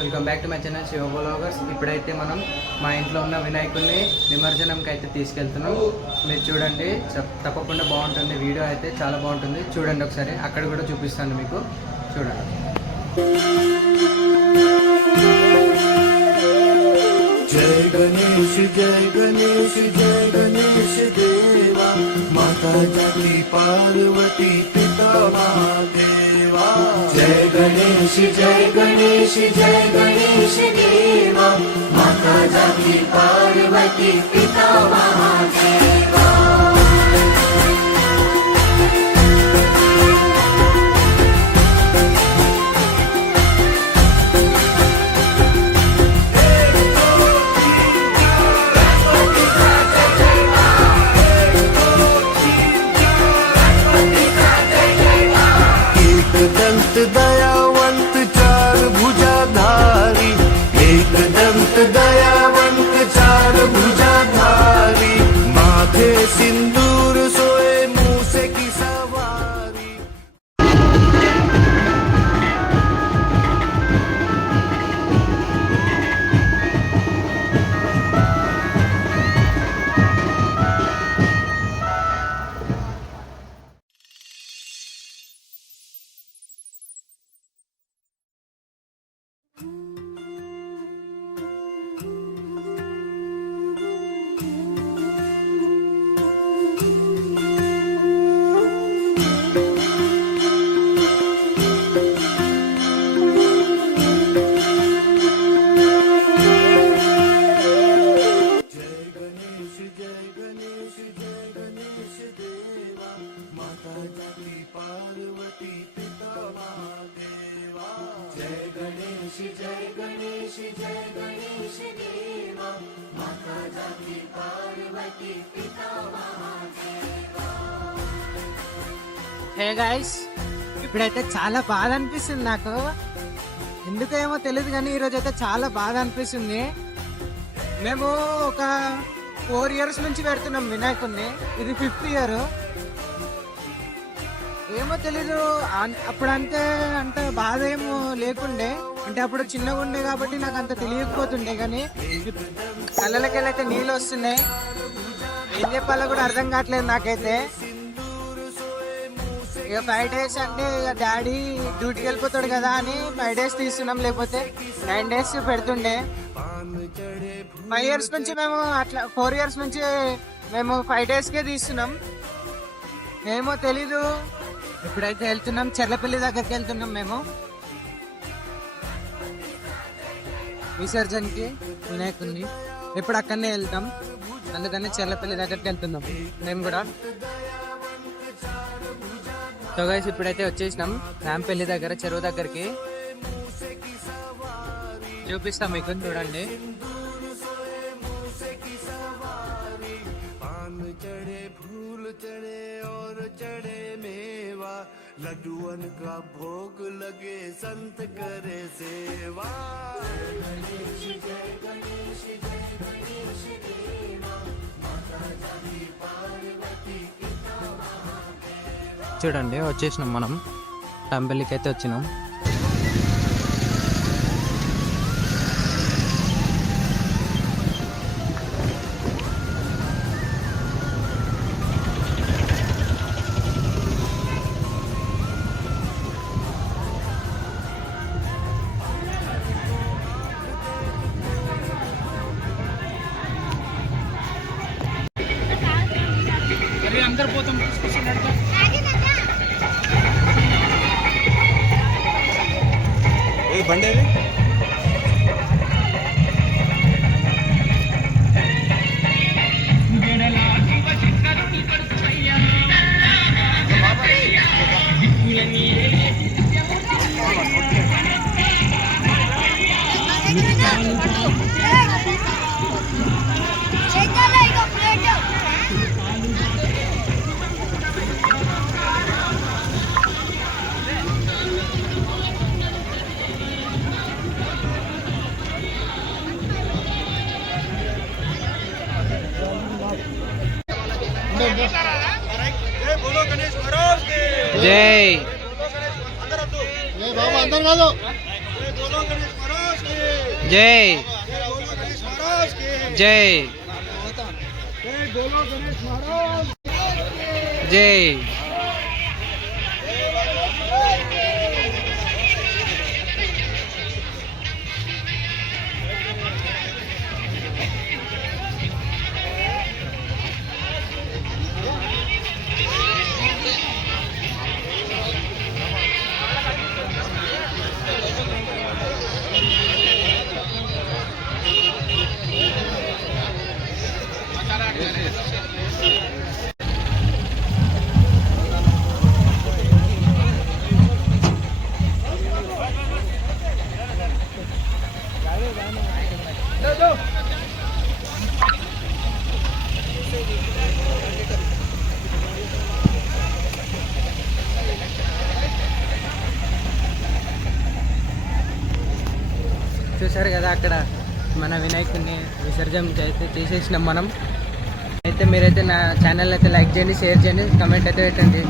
Welcome back to my channel Shiva bloggers. ఇప్పుడైతే మనం మా ఇంట్లో ఉన్న వినాయకుడిని నిమజ్జనంకి అయితే తీసుకెళ్తున్నాం. మీరు చూడండి, తప్పకుండా బాగుంటుంది. వీడియో అయితే చాలా బాగుంటుంది, చూడండి ఒకసారి. అక్కడ కూడా చూపిస్తాను మీకు, చూడండి. జై గణేష్ జై గణేష్ జై గణేష్ దేవా, మాతా జాతి పార్వతీ పితా మహాదేవా. జై గణేష్ జై గణేష్ జై గణేష్ దేవా, మాతా జాతి పార్వతీ పితా మహాదేవా. दंत दयावंत चार भुजाधारी, एक दंत दयावंत चार भुजाधारी, माथे सिंदूर सोए मूसे की सवारी. హే గైస్, ఇప్పుడైతే చాలా బాధ అనిపిస్తుంది నాకు. ఎందుకేమో తెలియదు కానీ ఈరోజు అయితే చాలా బాధ అనిపిస్తుంది. మేము ఒక 4 years నుంచి పెడుతున్నాం వినాయకుడిని, ఇది 5th year. ఏమో తెలీదు, అప్పుడు అంటే బాధ ఏమో లేకుండే, అంటే అప్పుడు చిన్నగా ఉండే కాబట్టి నాకు అంత తెలియకపోతుండే. కానీ కళ్ళలకెళ్ళైతే నీళ్ళు వస్తున్నాయి, ఏం చెప్పాలో కూడా అర్థం కావట్లేదు నాకైతే. ఇక 5 days అంటే ఇక డాడీ డ్యూటీకి వెళ్ళిపోతాడు కదా అని 5 days తీస్తున్నాం, లేకపోతే 9 days పెడుతుండే. 5 years నుంచి మేము అట్లా 4 years నుంచి మేము 5 daysకే తీస్తున్నాం. ఏమో తెలీదు. ఇప్పుడైతే వెళ్తున్నాం, చెర్లపల్లి దగ్గరికి వెళ్తున్నాం మేము విసర్జనకి వినాయకుడిని. ఇప్పుడు అక్కడనే వెళ్తాం, అందుకని చెర్లపల్లి దగ్గరికి వెళ్తున్నాం మేము కూడా. సో గైస్, ఇప్పుడైతే వచ్చేసినాం రాంపల్లి దగ్గర, చెరువు దగ్గరికి. చూపిస్తాం మీకు, చూడండి. लड्डुअन का भोग लगे संत करे सेवा. गणेश जय गणेश जय गणेश देवा, माता जाति पार्वती पिता महादेवा. చూడండి, వచ్చేసినాం మనం రాంపల్లికి అయితే వచ్చినాం. అందరు పోతాం బండి. జై జై జై జై చూసారు కదా అక్కడ మన వినాయకుడిని విసర్జన అయితే చేసేసినాం మనం. అయితే మీరైతే నా ఛానల్ అయితే లైక్ చేయండి, షేర్ చేయండి, కమెంట్ అయితే పెట్టండి.